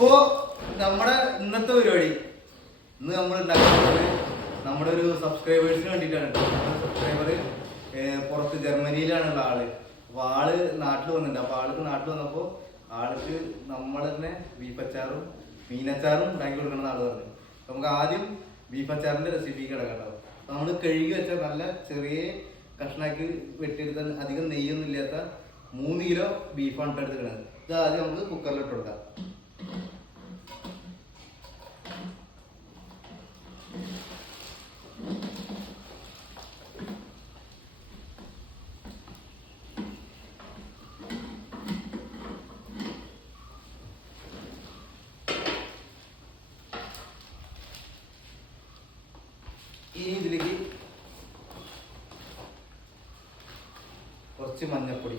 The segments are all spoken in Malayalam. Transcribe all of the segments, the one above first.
അപ്പോ നമ്മുടെ ഇന്നത്തെ പരിപാടി. ഇന്ന് നമ്മൾ ഉണ്ടാക്കുന്നത് നമ്മുടെ ഒരു സബ്സ്ക്രൈബേഴ്സിന് വേണ്ടിയിട്ടാണ് സബ്സ്ക്രൈബർ പുറത്ത് ജർമ്മനിയിലാണുള്ള ആൾ. അപ്പൊ ആൾ നാട്ടിൽ വന്നിട്ടുണ്ട്. അപ്പൊ ആൾക്ക് നാട്ടിൽ വന്നപ്പോ ആൾക്ക് നമ്മൾ തന്നെ ബീഫ് അച്ചാറും മീനച്ചാറും ഉണ്ടാക്കി കൊടുക്കണം ആൾ പറഞ്ഞു. നമുക്ക് ആദ്യം ബീഫ് അച്ചാറിന്റെ റെസിപ്പി കിടക്കാം നമ്മൾ കഴുകി വെച്ച നല്ല ചെറിയ കഷ്ണാക്കി വെട്ടിയെടുത്ത അധികം നെയ്യൊന്നും ഇല്ലാത്ത മൂന്ന് കിലോ ബീഫാണ് എടുത്തിട്ടുള്ളത് ഇത് ആദ്യം നമുക്ക് കുക്കറിൽ ഇട്ട് കൊടുക്കാം ഇനി ഇതിലേക്ക് കുറച്ച് മഞ്ഞൾപ്പൊടി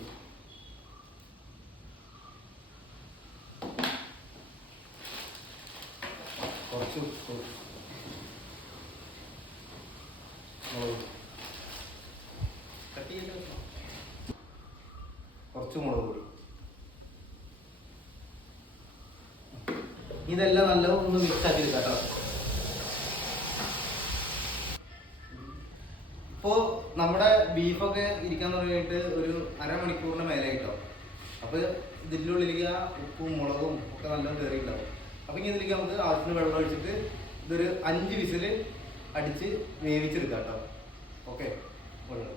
കുറച്ച് ഉപ്പ്. കുറച്ച് മുളക് പൊടി. ഇതെല്ലാം നല്ല ഒന്ന് മിക്സ് ആക്കി കേട്ടോ. നമ്മുടെ ബീഫൊക്കെ ഇരിക്കാൻ തുടങ്ങിയിട്ട് ഒരു അരമണിക്കൂറിന് മേലെ കിട്ടും അപ്പൊ ഇതിന്റെ ഉള്ളിലേക്ക് ആ ഉപ്പും മുളകും ഒക്കെ നല്ല കയറിയിട്ടുണ്ടാവും അപ്പൊ ഇങ്ങനെ ഇതിലേക്ക് നമുക്ക് ആവശ്യത്തിന് വെള്ളം ഒഴിച്ചിട്ട് ഇതൊരു അഞ്ച് വിസിൽ അടിച്ച് വേവിച്ചെടുക്കാം കേട്ടോ ഓക്കെ വെള്ളം.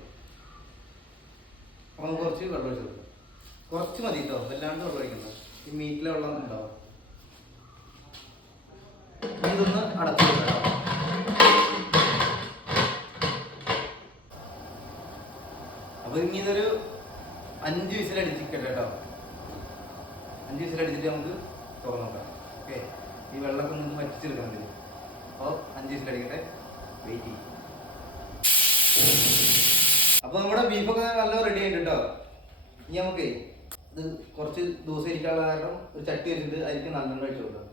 അപ്പൊ നമുക്ക് കുറച്ച് വെള്ളം ഒഴിച്ചെടുക്കാം കുറച്ച് മതി കേട്ടോ വല്ലാണ്ട് വെള്ളം ഒഴിക്കണ്ട. ഈ മീറ്റിലെ വെള്ളം ഉണ്ടാവും. ഇതൊന്ന് അടച്ചു വെക്കാം കേട്ടോ. അപ്പൊ ഇനി ഇതൊരു അഞ്ച് വിസിൽ അടിച്ചിക്കട്ടെ കേട്ടോ അടിച്ചിട്ട് നമുക്ക് തുറന്നു നോക്കാം. ഓക്കെ ഈ വെള്ളമൊക്കെ നമുക്ക് വറ്റിച്ചെടുക്കാൻ വേണ്ടി അപ്പോൾ അഞ്ച് വിസിൽ അടിക്കട്ടെ. വെയിറ്റ് ചെയ്യും അപ്പോൾ നമ്മുടെ ബീഫൊക്കെ നല്ല റെഡി ആയിട്ടുണ്ട് കേട്ടോ ഇനി നമുക്ക് ഇത് കുറച്ച് ദിവസം ഇരിക്കാനുള്ള കാരണം ഒരു ചട്ടി വെച്ചിട്ട് അതിലേക്ക് നല്ലോണം കഴിച്ചു കൊടുക്കാം.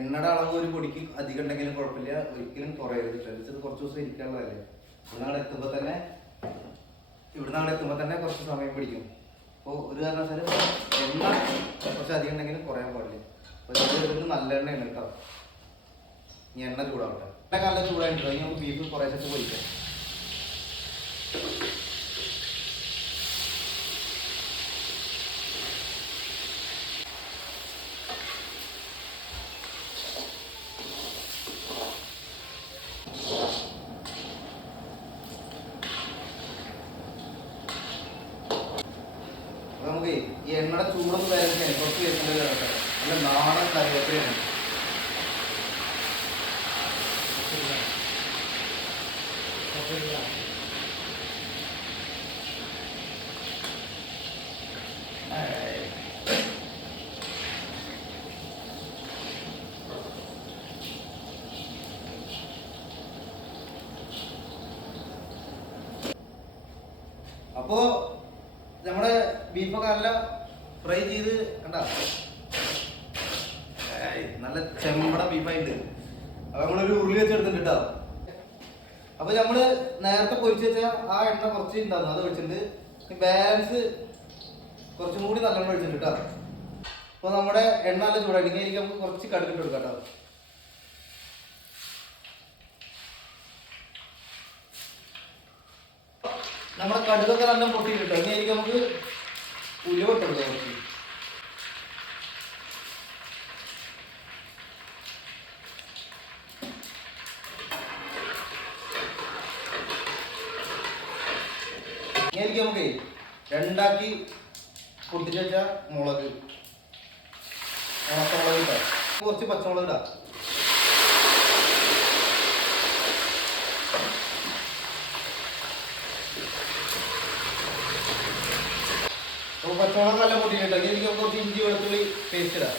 എണ്ണയുടെ അളവ് ഒരു പൊടിക്ക് അധികം ഉണ്ടെങ്കിലും കുഴപ്പമില്ല. ഒരിക്കലും കുറയരുത് ശ്രദ്ധിച്ചത് കുറച്ച് ദിവസം ഇരിക്കാനുള്ളതല്ലേ? ഇവിടുന്ന് അവിടെ എത്തുമ്പോൾ തന്നെ ഇവിടുന്ന് അവിടെ എത്തുമ്പോൾ തന്നെ കുറച്ച് സമയം പിടിക്കും. അപ്പോൾ ഒരു കാരണവശാലും എണ്ണ കുറച്ച് അധികം ഉണ്ടെങ്കിലും കുറയാൻ പാടില്ല. അപ്പോൾ ഇത് നല്ല എണ്ണയാണ് കേട്ടോ. ഇനി എണ്ണ ചൂടാവട്ടെ. എണ്ണ നല്ല ചൂടായിട്ടുണ്ടോ. ഇനി നമുക്ക് ബീഫ് കുറേശ്ശെ പൊരിക്കാം അപ്പൊ നമുക്ക് ഈ എണ്ണയുടെ ചൂടൊന്ന് വേറെ കുറച്ച് വരുന്നത് അല്ല നാടൻ All അപ്പോ നമ്മുടെ ബീഫൊക്കെ നല്ല ഫ്രൈ ചെയ്ത് കണ്ട? നല്ല ചെമ്പട ബീഫായിട്ട് അപ്പൊ നമ്മളൊരു ഉരുളി വെച്ച് കേട്ടോ അപ്പൊ നമ്മൾ നേരത്തെ പൊരിച്ച് വെച്ച ആ എണ്ണ കുറച്ച് ഉണ്ടായിരുന്നു അത് ഒഴിച്ചിട്ടുണ്ട് ബാലൻസ് കുറച്ചും കൂടി നല്ലോണം ഒഴിച്ചിട്ടുണ്ട് അപ്പൊ നമ്മുടെ എണ്ണ നല്ല ചൂടായിട്ട് എനിക്ക് നമുക്ക് കുറച്ച് കടുക്കിട്ട് കൊടുക്കാം കേട്ടോ നമ്മുടെ കടുകൊക്കെ നല്ല പൊട്ടിയിട്ടുണ്ട് ഇനി എനിക്ക് നമുക്ക് ഉലുവ ഇട്ട് കൊടുക്കാം കുറച്ച് എനിക്ക് നമുക്ക് രണ്ടാക്കി പൊട്ടിച്ച് വെച്ച മുളക് ഉണക്കമുളക് ഇട്ടാം കുറച്ച് പച്ചമുളക് ഇടാം. അപ്പോൾ നല്ല പൊട്ടിയിട്ടുണ്ട് ഇനി എനിക്ക് കുറച്ച് ഇഞ്ചി വെളുത്തുള്ളി പേസ്റ്റ് ഇടാം.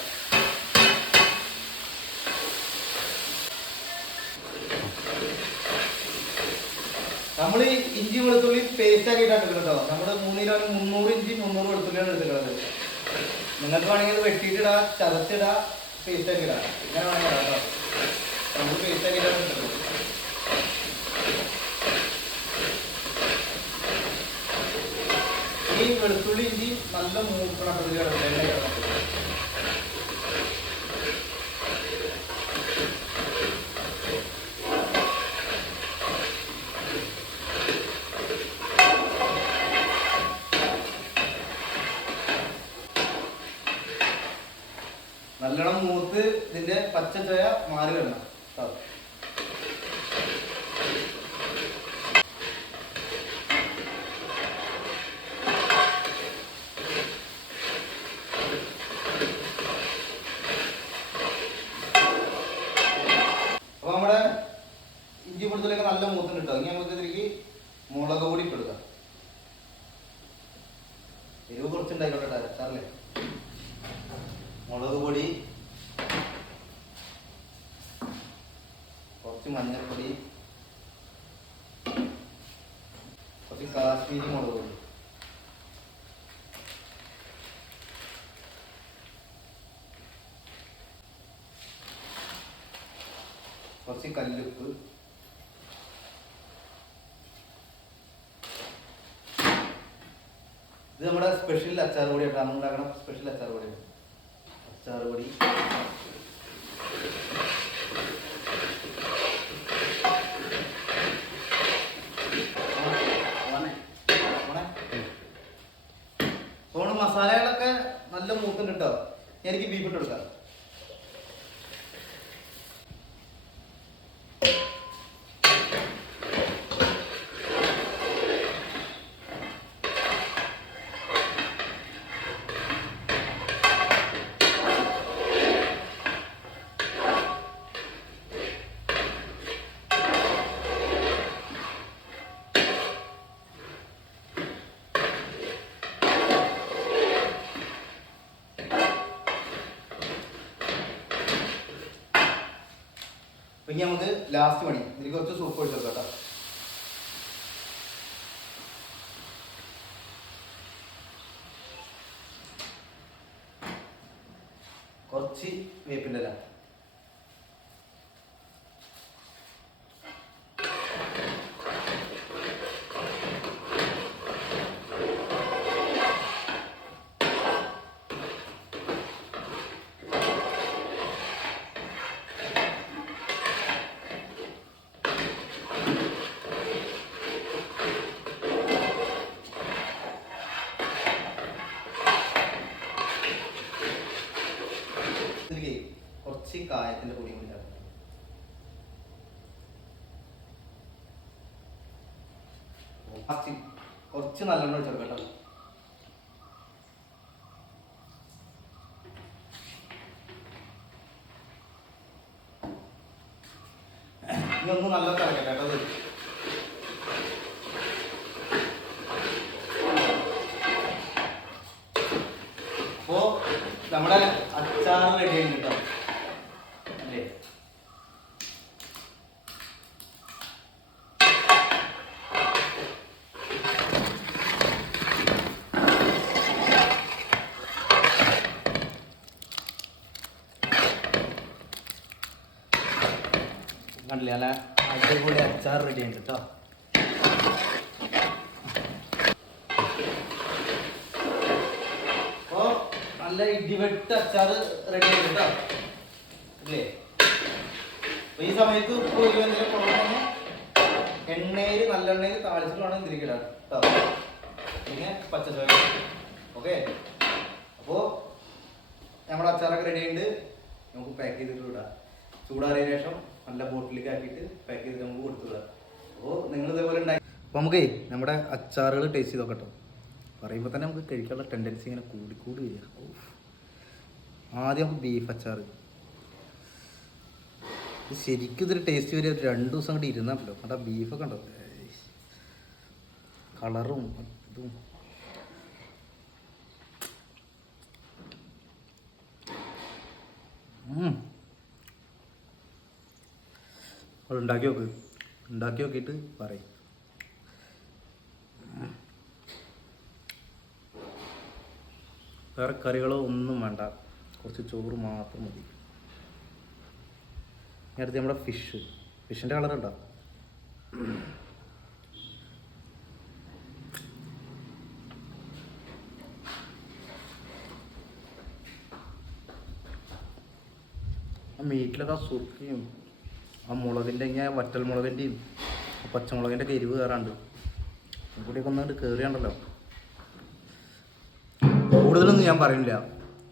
നമ്മൾ ഈ ഇഞ്ചി വെളുത്തുള്ളി പേസ്റ്റ് ആക്കിയിട്ടാണ് എടുക്കുന്നത് കേട്ടോ. നമ്മുടെ മൂന്ന് കിലോന് മുന്നൂറ് ഇഞ്ചി മുന്നൂറ് വെളുത്തുള്ളിയാണ് എടുക്കുന്നത്. നിങ്ങൾക്ക് വേണമെങ്കിൽ അത് വെട്ടിയിട്ടിടാം ചതച്ചിടാ പേസ്റ്റ് ആക്കി ഇടാം. ഇങ്ങനെ വേണമെങ്കിൽ നമ്മൾ പേസ്റ്റ് ആക്കിയിട്ടാണ് എടുക്കുന്നത്. വെളുത്തുള്ളി ഇഞ്ചി നല്ല മൂക്കണം കിടക്കണം എണ്ണ നല്ലോണം മൂത്ത് ഇതിന്റെ പച്ച ചോയ മാറി വരണം ട്ടോ. അപ്പൊ നമ്മുടെ ഇഞ്ചി നല്ല മൂത്തം കിട്ടുക ഇനി നമുക്ക് ഇതിലേക്ക് മുളക് പൊടി ഇപ്പെടുക എരിവ് കുറച്ചുണ്ടായിക്കോട്ടെ അച്ചാറില്ലേ മുളക് പൊടി കുറച്ച് മഞ്ഞൾപ്പൊടി കുറച്ച് കാശ്മീരി മുളക് പൊടി. കുറച്ച് കല്ലുപ്പ്. ഇത് നമ്മുടെ സ്പെഷ്യൽ അച്ചാർ പൊടി ആണ് ഉണ്ടാക്കണ സ്പെഷ്യൽ അച്ചാർ പൊടിയാണ് അച്ചാർ പൊടി. മസാലകളൊക്കെ നല്ല മൂത്തുണ്ട് കേട്ടോ എനിക്ക് ബീഫ് ഇട്ട് കൊടുക്കാം. ഇനി നമുക്ക് ലാസ്റ്റ് പണി. ഇതിൽ കുറച്ച് സൂപ്പ് ഒഴിച്ചു വെക്കാം കേട്ടോ. കുറച്ച് വേപ്പിന്റെ ലാസ്റ്റ് കുറച്ച് നല്ലെണ്ണ ഒഴിച്ചു കേട്ടോ. ഇനി നല്ല തിളക്കട്ടെ കേട്ടോ ഇത്. അപ്പോ നമ്മുടെ അച്ചാർ റെഡി ആയി കേട്ടോ അല്ലേ കണ്ടില്ലേ? നല്ല അടിപൊളി അച്ചാർ റെഡി ആയിട്ട് കേട്ടോ അപ്പോ നല്ല ഇടിവെട്ട് അച്ചാർ റെഡി ആയിട്ട് കേട്ടോ അല്ലേ? അപ്പൊ ഈ സമയത്ത് ഉപ്പ് ഒഴിവെന്തെങ്കിലും കുറവാണ് എണ്ണയിൽ നല്ലെണ്ണയിൽ താളിച്ചിട്ട് വേണം ഇതിരിക്കിടാൻ കേട്ടോ പിന്നെ പച്ചച്ചോയ ഓക്കെ? അപ്പോ നമ്മുടെ അച്ചാറൊക്കെ റെഡി ഉണ്ട് നമുക്ക് പാക്ക് ചെയ്തിട്ട് വിടാം ചൂടാറിയ ശേഷം നല്ല ബോട്ടിലേക്ക് ആക്കിയിട്ട് പാക്ക് ചെയ്ത് നമുക്ക് കൊടുത്തു വിടാം അപ്പോൾ നിങ്ങൾ ഇതേപോലെ ഉണ്ടാക്കി അപ്പോൾ നമുക്കേ നമ്മുടെ അച്ചാറുകൾ ടേസ്റ്റ് ചെയ്ത് നോക്കട്ടോ. പറയുമ്പോൾ തന്നെ നമുക്ക് കഴിക്കാനുള്ള ടെൻഡൻസി ഇങ്ങനെ കൂടി വരിക. ആദ്യം നമുക്ക് ബീഫ് അച്ചാർ ശരിക്കും ഇതൊരു ടേസ്റ്റ് വരിക രണ്ടു ദിവസം കൂടി ഇരുന്നാണല്ലോ. കണ്ടാ ബീഫൊക്കെ ഉണ്ടോ? കളറും ഇതും. ഉം. അത് ഉണ്ടാക്കി നോക്ക്. ഉണ്ടാക്കി നോക്കിയിട്ട് പറയും. വേറെ കറികളോ ഒന്നും വേണ്ട. കുറച്ച് ചോറ് മാത്രം മതി. നേരത്തെ നമ്മുടെ ഫിഷ് ഫിഷിന്റെ ഉണ്ടോ? മീറ്റിലൊക്കെ സുർക്കിയും ആ മുളകിന്റെ ഇങ്ങനെ വറ്റൽ മുളകിന്റെയും പച്ചമുളകിന്റെ ഒക്കെ എരിവ് കയറാണ്ട് ഇവിടെയൊക്കെ ഒന്നുകൊണ്ട് കയറിയാണ്ടല്ലോ കൂടുതലൊന്നും ഞാൻ പറയുന്നില്ല.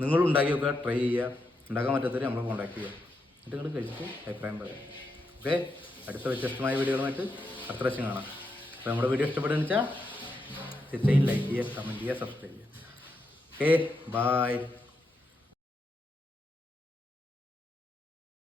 നിങ്ങൾ ഉണ്ടാക്കി നോക്കുക ട്രൈ ചെയ്യുക. ഉണ്ടാക്കാൻ പറ്റാത്തവരെ നമ്മളെ കോൺടാക്ട് ചെയ്യുക. എന്നിട്ട് നിങ്ങൾ കഴിച്ചിട്ട് അഭിപ്രായം പറയാം. ഓക്കെ അടുത്ത വ്യത്യസ്തമായ വീഡിയോകളുമായിട്ട് അടുത്ത പ്രാവശ്യം കാണാം. അപ്പോൾ നമ്മുടെ വീഡിയോ ഇഷ്ടപ്പെടുകയെന്ന് വെച്ചാൽ തീർച്ചയായും ലൈക്ക് ചെയ്യുക കമന്റ് ചെയ്യുക സബ്സ്ക്രൈബ് ചെയ്യുക. Okay bye